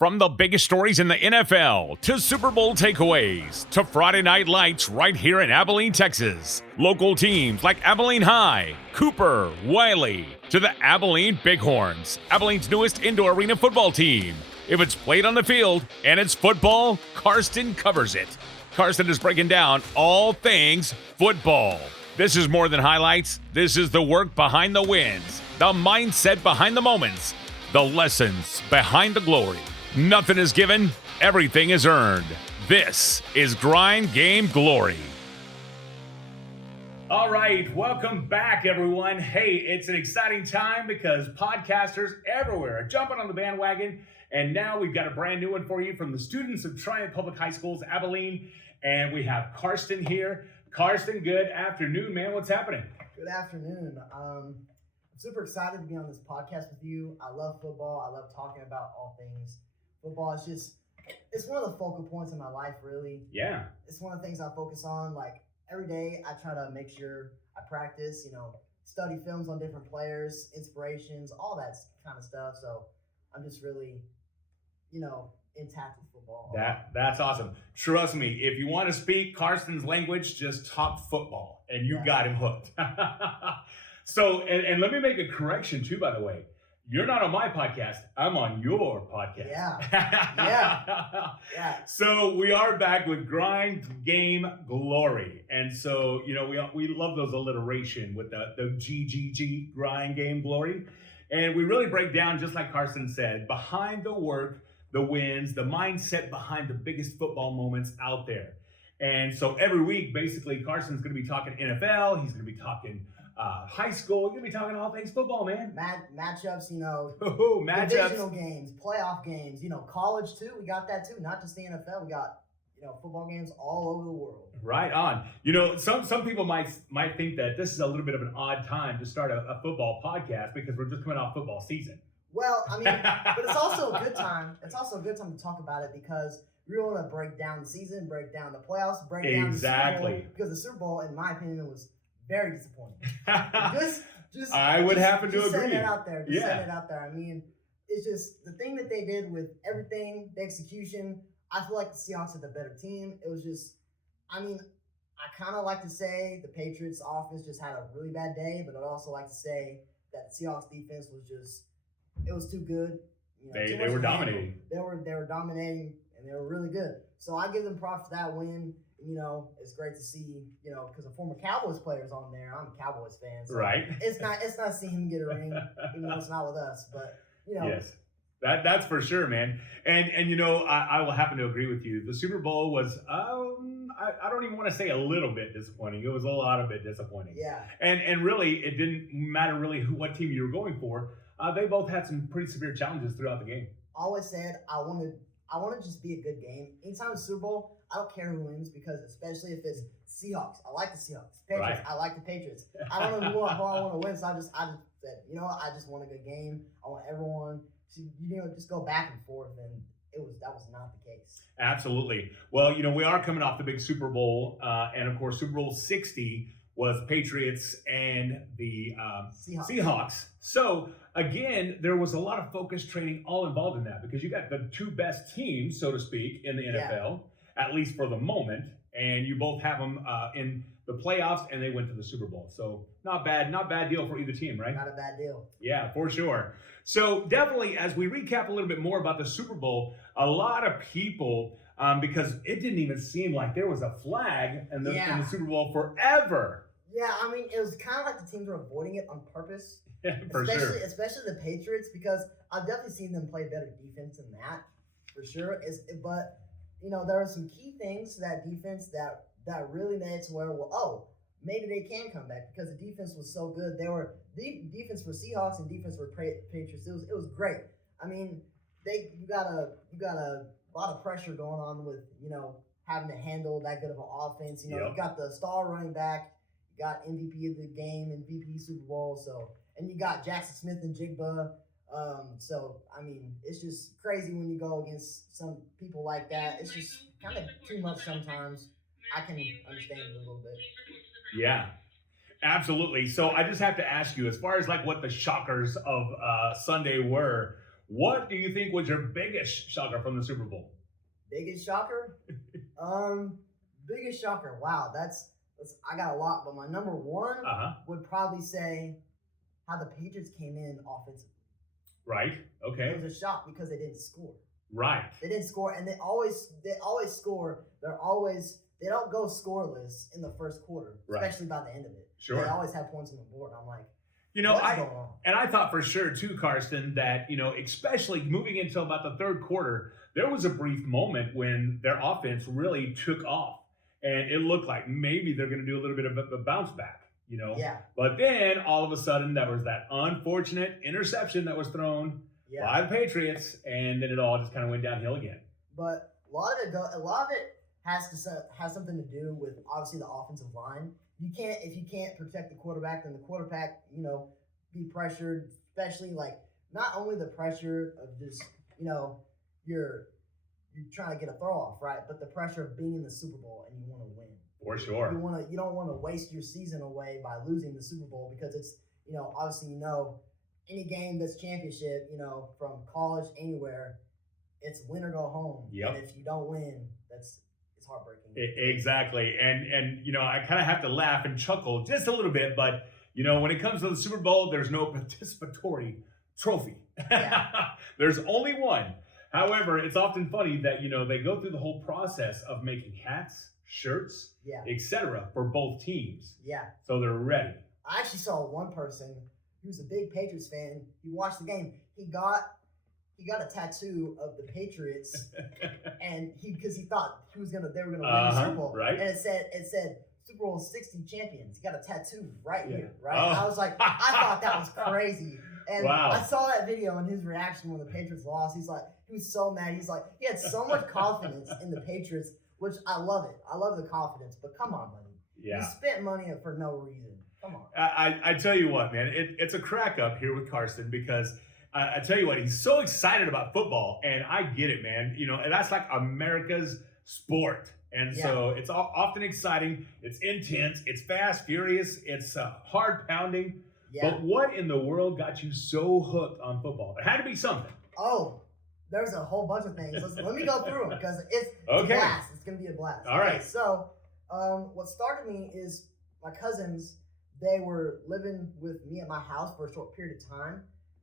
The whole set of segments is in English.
From the biggest stories in the NFL to Super Bowl takeaways to Friday Night Lights right here in Abilene, Texas. Local teams like Abilene High, Cooper, Wiley, to the Abilene Bighorns, Abilene's newest indoor arena football team. If it's played on the field and it's football, Carsten covers it. Carsten is breaking down all things football. This is more than highlights. This is the work behind the wins, the mindset behind the moments, the lessons behind the glory. Nothing is given, everything is earned. This is Grind Game Glory. All right, welcome back, everyone. Hey, it's an exciting time because podcasters everywhere are jumping on the bandwagon, and now we've got a brand new one for you from the students of Triumph Public High Schools, Abilene, and we have Carsten here. Carsten, good afternoon, man. What's happening? Good afternoon. I'm super excited to be on this podcast with you. I love football. I love talking about all things football. It's one of the focal points in my life, really. Yeah. It's one of the things I focus on. Like, every day I try to make sure I practice, study films on different players, inspirations, all that kind of stuff. So I'm just really, intact with football. That's awesome. Trust me, if you want to speak Carsten's language, just talk football, and you got him hooked. So, and let me make a correction too, by the way. You're not on my podcast. I'm on your podcast. Yeah. So we are back with Grind Game Glory. And so, we love those alliteration with the GGG, Grind Game Glory. And we really break down, just like Carsten said, behind the work, the wins, the mindset behind the biggest football moments out there. And so every week, basically, Carsten's going to be talking NFL. He's going to be talking high school. You're going to be talking all things football, man. Matchups, matchups. Divisional games, playoff games, college too. We got that too. Not just the NFL. We got, football games all over the world. Right on. Some people might think that this is a little bit of an odd time to start a football podcast because we're just coming off football season. Well, but it's also a good time. It's also a good time to talk about it because we want to break down the season, break down the playoffs, break down the Super Bowl. Because the Super Bowl, in my opinion, was very disappointing. I would happen to agree. Send it out there. Send it out there. I mean, it's just the thing that they did with everything, the execution. I feel like the Seahawks are the better team. It was just, I kind of like to say the Patriots offense just had a really bad day, but I'd also like to say that the Seahawks defense was just, it was too good. They were dominating. They were dominating, and they were really good. So I give them props for that win. It's great to see, because a former Cowboys player is on there. I'm a Cowboys fan. So right. It's not seeing him get a ring, even though it's not with us. But, Yes. That's for sure, man. And I will happen to agree with you. The Super Bowl was, I don't even want to say a little bit disappointing. It was a lot of bit disappointing. Yeah. And really, it didn't matter really what team you were going for. They both had some pretty severe challenges throughout the game. I always said I want to just be a good game. Anytime it's Super Bowl, I don't care who wins because especially if it's Seahawks, I like the Seahawks. Patriots, right. I like the Patriots. I don't know who I want to win, so I just said, I just want a good game. I want everyone to, just go back and forth, and that was not the case. Absolutely. Well, we are coming off the big Super Bowl, and of course, Super Bowl 60 was Patriots and the Seahawks. So, again, there was a lot of focus training all involved in that because you got the two best teams, so to speak, in the NFL, at least for the moment, and you both have them in the playoffs, and they went to the Super Bowl. So, not bad deal for either team, right? Not a bad deal. Yeah, for sure. So, definitely, as we recap a little bit more about the Super Bowl, a lot of people, because it didn't even seem like there was a flag in the Super Bowl forever. Yeah, it was kind of like the teams were avoiding it on purpose. Especially the Patriots, because I've definitely seen them play better defense than that, for sure. But there were some key things to that defense that really made it to where, maybe they can come back because the defense was so good. They were defense for Seahawks and defense for Patriots. It was great. You got a lot of pressure going on with having to handle that good of an offense. You got the star running back. Got MVP of the game, MVP Super Bowl, and you got Jackson Smith and Jigba. It's just crazy when you go against some people like that. It's just kind of too much sometimes. I can understand it a little bit. Yeah, absolutely. So I just have to ask you, as far as like what the shockers of Sunday were, What do you think was your biggest shocker from the Super Bowl? Biggest shocker? Biggest shocker. Wow, that's I got a lot, but my number one would probably say how the Patriots came in offensively. Right. Okay. It was a shock because they didn't score. Right. They didn't score, and they always score. They don't go scoreless in the first quarter, especially by the end of it. Sure. They always have points on the board. I'm like, I thought for sure too, Carsten, that especially moving into about the third quarter, there was a brief moment when their offense really took off, and it looked like maybe they're going to do a little bit of a bounce back. Yeah. But then all of a sudden, there was that unfortunate interception that was thrown by the Patriots, and then it all just kind of went downhill again. But a lot of it has something to do with obviously the offensive line. If you can't protect the quarterback, then the quarterback, be pressured, especially like not only the pressure of just, you're trying to get a throw off, right? But the pressure of being in the Super Bowl and you want to win. For sure. You don't want to waste your season away by losing the Super Bowl because it's, obviously, any game that's championship, from college anywhere, it's win or go home. Yep. And if you don't win, it's heartbreaking. Exactly. And I kind of have to laugh and chuckle just a little bit, but when it comes to the Super Bowl, there's no participatory trophy. Yeah. There's only one. However, it's often funny that, they go through the whole process of making hats, shirts, etc. for both teams. Yeah. So they're ready. I actually saw one person who was a big Patriots fan. He watched the game. He got a tattoo of the Patriots, and because he thought they were gonna win the Super Bowl. Right. And it said Super Bowl 60 champions. He got a tattoo right here, right? Oh. And I was like, I thought that was crazy. And wow. I saw that video and his reaction when the Patriots lost. He was so mad. He's like, he had so much confidence in the Patriots, which I love it. I love the confidence, but come on, buddy. Yeah. You spent money for no reason. Come on. I tell you what, man, it's a crack up here with Carsten because I tell you what, he's so excited about football, and I get it, man. And that's like America's sport. And so it's often exciting. It's intense. It's fast, furious. It's hard pounding. Yeah. But what in the world got you so hooked on football? It had to be something. Oh, there's a whole bunch of things. Let me go through them because it's a blast. It's going to be a blast. All right. So what started me is my cousins, they were living with me at my house for a short period of time.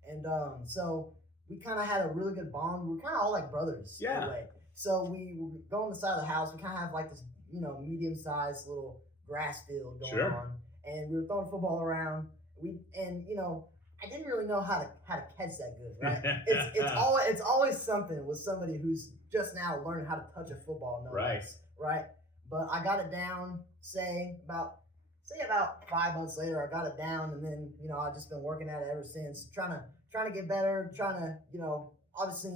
And so we kind of had a really good bond. We were kind of all like brothers in a way. So we would go on the side of the house. We kind of have like this, medium-sized little grass field going on. And we were throwing football around. I didn't really know how to catch that good, right? It's always something with somebody who's just now learning how to touch a football, right? But I got it down, say about 5 months later, I got it down, and then I've just been working at it ever since, trying to get better, obviously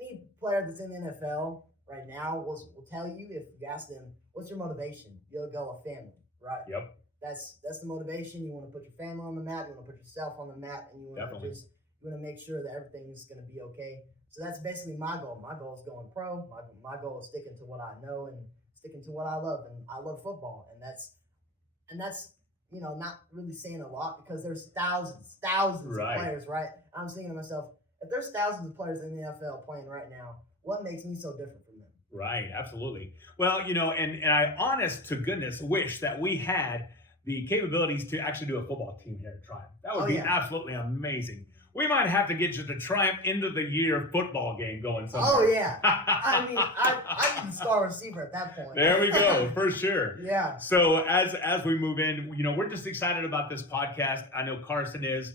any player that's in the NFL right now will tell you if you ask them what's your motivation, you'll go a family, right? Yep. That's the motivation. You want to put your family on the map. You want to put yourself on the map, and you want to make sure that everything is going to be okay. So that's basically my goal. My goal is going pro. My goal is sticking to what I know and sticking to what I love, and I love football, and that's not really saying a lot because there's thousands of players, right? I'm thinking to myself, if there's thousands of players in the NFL playing right now, what makes me so different from them? Right, absolutely. Well, and I honest to goodness wish that we had the capabilities to actually do a football team here at Triumph. That would be absolutely amazing. We might have to get you the Triumph end of the year football game going somewhere. Oh yeah. I mean, I need a star receiver at that point. There we go, for sure. Yeah. So as we move in, we're just excited about this podcast. I know Carsten is.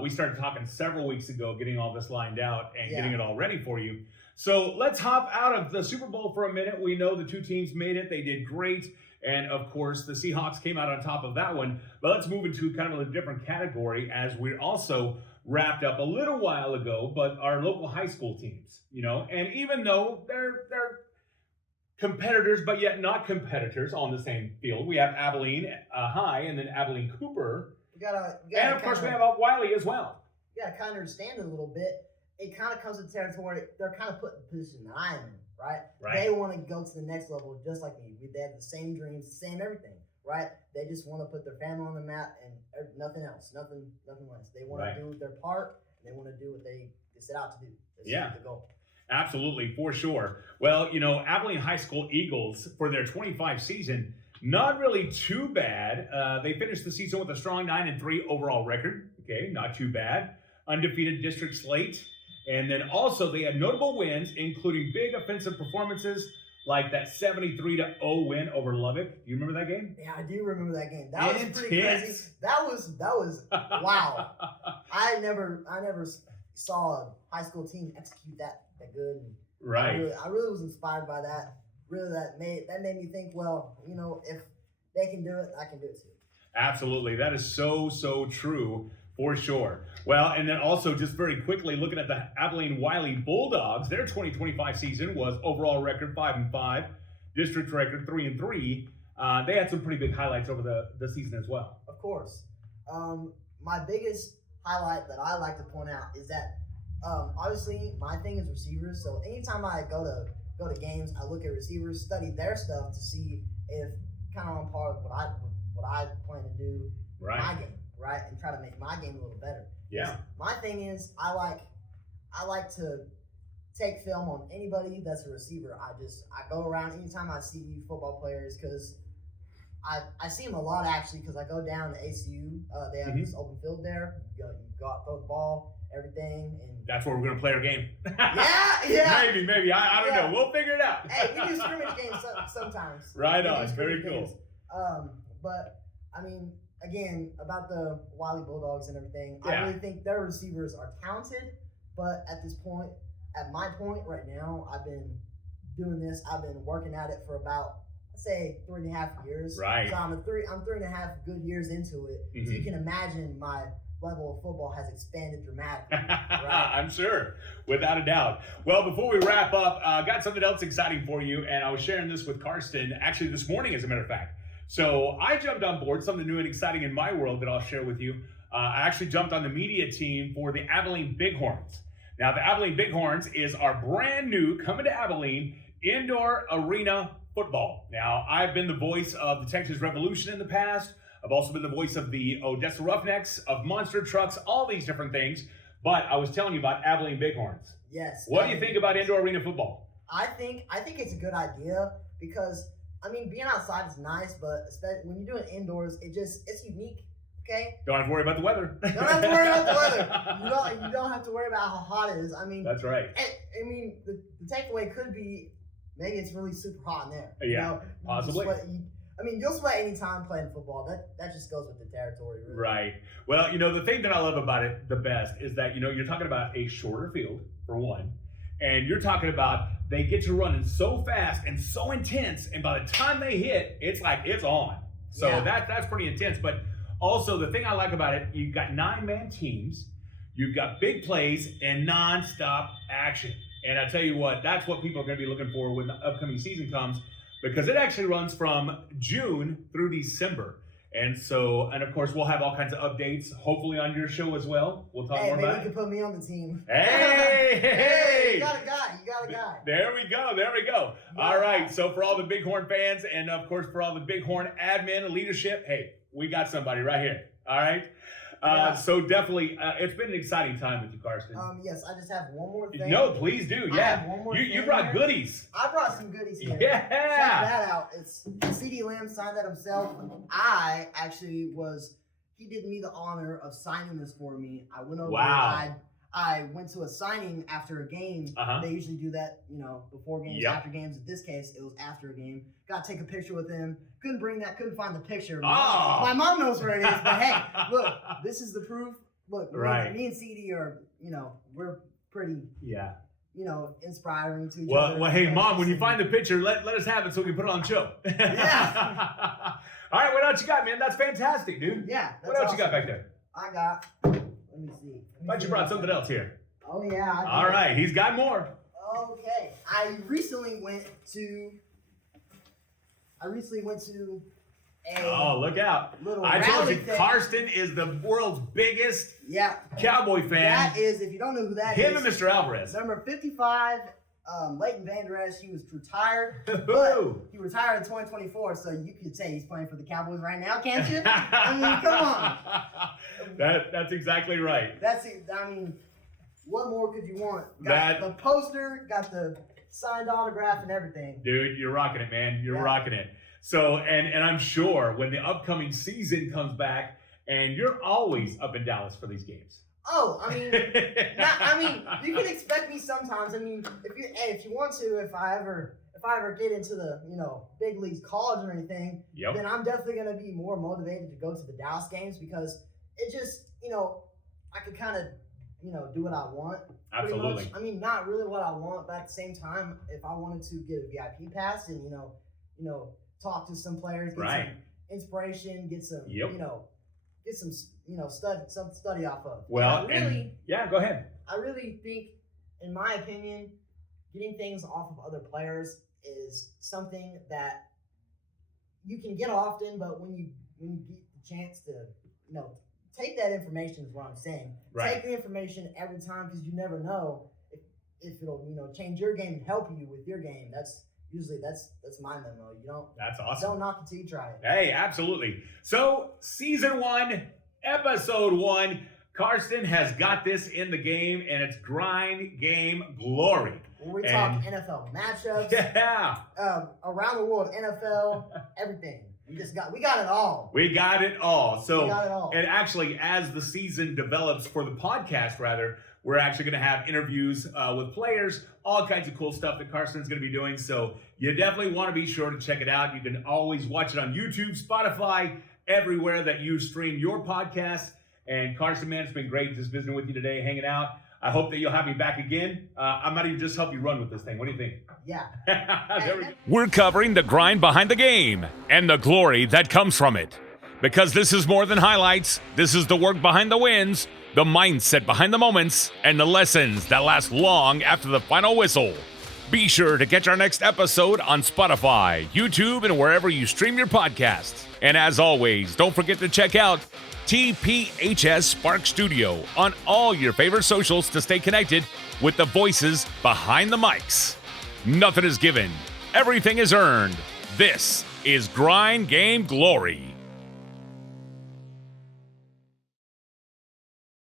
We started talking several weeks ago, getting all this lined out and getting it all ready for you. So let's hop out of the Super Bowl for a minute. We know the two teams made it. They did great. And, of course, the Seahawks came out on top of that one. But let's move into kind of a different category as we also wrapped up a little while ago, but our local high school teams, And even though they're competitors, but yet not competitors on the same field, we have Abilene High and then Abilene Cooper. And, of course, we have Wiley as well. You got to kind of understand it a little bit. It kind of comes with territory. They're kind of put in the position that I am in. Right? They want to go to the next level just like me. They have the same dreams, the same everything, right? They just want to put their family on the map and nothing else, nothing less. They want to do their part. And they want to do what they set out to do. Yeah. The goal. Absolutely, for sure. Well, Abilene High School Eagles, for their 25 season, not really too bad. They finished the season with a strong 9-3 overall record. Okay, not too bad. Undefeated district slate. And then also they had notable wins, including big offensive performances like that 73-0 win over Lubbock. Do you remember that game? Yeah, I do remember that game. That was pretty crazy. That was wow. I never saw a high school team execute that good. Right. I really was inspired by that. Really, that made me think. Well, if they can do it, I can do it too. Absolutely, that is so true. For sure. Well, and then also just very quickly looking at the Abilene Wiley Bulldogs, their 2025 season was overall record 5-5, district record 3-3. They had some pretty big highlights over the season as well. Of course. My biggest highlight that I like to point out is that obviously my thing is receivers. So anytime I go to games, I look at receivers, study their stuff to see if kind of on par with what I plan to do in my game. Right, and try to make my game a little better. Yeah. My thing is, I like to take film on anybody that's a receiver. I go around anytime I see football players because I see them a lot actually because I go down to ACU. They have this open field there. You go out, throw the ball, everything, and that's where we're gonna play our game. yeah. Maybe. I don't know. We'll figure it out. Hey, we do scrimmage games sometimes. Right on. Very cool. But I mean. Again, about the Wiley Bulldogs and everything, I really think their receivers are talented, but at my point right now, I've been doing this. I've been working at it for about, let's say, 3.5 years. Right. So I'm 3.5 good years into it. Mm-hmm. So you can imagine my level of football has expanded dramatically. Right? I'm sure, without a doubt. Well, before we wrap up, got something else exciting for you, and I was sharing this with Carsten actually this morning, as a matter of fact. So I jumped on board, something new and exciting in my world that I'll share with you. I actually jumped on the media team for the Abilene Bighorns. Now, the Abilene Bighorns is our brand new, coming to Abilene, indoor arena football. Now, I've been the voice of the Texas Revolution in the past. I've also been the voice of the Odessa Roughnecks, of monster trucks, all these different things. But I was telling you about Abilene Bighorns. Yes. What do you think about indoor arena football? I think it's a good idea because being outside is nice, but especially when you're doing indoors, it's unique. Okay. Don't have to worry about the weather. Don't have to worry about the weather. You don't have to worry about how hot it is. That's right. The takeaway could be maybe it's really super hot in there. Yeah, possibly. You'll sweat anytime playing football. That just goes with the territory, really. Right. Well, the thing that I love about it the best is that you're talking about a shorter field for one. And you're talking about they get to running so fast and so intense, and by the time they hit, it's like it's on. So that's pretty intense. But also the thing I like about it, you've got 9-man teams, you've got big plays and nonstop action. And I tell you what, that's what people are going to be looking for when the upcoming season comes, because it actually runs from June through December. And of course, we'll have all kinds of updates, hopefully on your show as well. We'll talk more about it. Maybe you can put me on the team. Hey! You got a guy. There we go. Yeah. All right. So for all the Bighorn fans and, of course, for all the Bighorn admin and leadership, hey, we got somebody right here. All right? So definitely, it's been an exciting time with you, Carsten. Yes, I just have one more thing. No, please do. Yeah. You brought goodies. I brought some goodies here. Yeah. Check that out. It's C.D. Lamb signed that himself. I actually he did me the honor of signing this for me. I went over. Wow. I went to a signing after a game. They usually do that, before games, after games. In this case, it was after a game. Got to take a picture with him. Couldn't find the picture. My mom knows where it is, but hey, look, this is the proof. Look, me and CD are, we're pretty, inspiring to each other. Well, hey, Mom, when you find the picture, let us have it so we can put it on the show. Yeah. All right, what else you got, man? That's fantastic, dude. Yeah. What else you got back there? I got, let me see. Thought you brought something else here. Oh, yeah. All right, he's got more. Okay. I recently went to a look out. I told you, Carsten is the world's biggest Cowboy fan. That is, if you don't know who that is. Him and Mr. Alvarez. Number 55, Leighton Vander Esch. He was retired, but he retired in 2024, so you could say he's playing for the Cowboys right now, can't you? I mean, come on. That's exactly right. What more could you want? Got the poster, got the signed autograph and everything. Dude, you're rocking it, man. You're rocking it. So, and I'm sure when the upcoming season comes back, and you're always up in Dallas for these games. Oh, I mean, you can expect me sometimes. I mean, if you want to, if I ever get into the big leagues, college or anything, then I'm definitely gonna be more motivated to go to the Dallas games because it just I could kind of do what I want. Absolutely. I mean, not really what I want, but at the same time, if I wanted to get a VIP pass and talk to some players, get some inspiration, get some get some study off of. Well, go ahead. I really think, in my opinion, getting things off of other players is something that you can get often, but when you get the chance to take that information is what I'm saying. Right. Take the information every time because you never know if it'll change your game and help you with your game. That's my memo. That's awesome. Don't knock it till you try it. Hey, absolutely. So season 1, episode 1, Carsten has got this in the game, and it's grind game glory. We talk NFL matchups. Yeah. Around the world, NFL, everything. We got it all. We got it all. So, we got it all. And actually, as the season develops for the podcast, we're actually going to have interviews with players, all kinds of cool stuff that Carsten's going to be doing. So you definitely want to be sure to check it out. You can always watch it on YouTube, Spotify, everywhere that you stream your podcast. And Carsten, man, it's been great just visiting with you today, hanging out. I hope that you'll have me back again. I might even just help you run with this thing. What do you think? Yeah. There we go. We're covering the grind behind the game and the glory that comes from it. Because this is more than highlights. This is the work behind the wins, the mindset behind the moments, and the lessons that last long after the final whistle. Be sure to catch our next episode on Spotify, YouTube, and wherever you stream your podcasts. And as always, don't forget to check out TPHS Spark Studio on all your favorite socials to stay connected with the voices behind the mics. Nothing is given. Everything is earned. This is Grind Game Glory.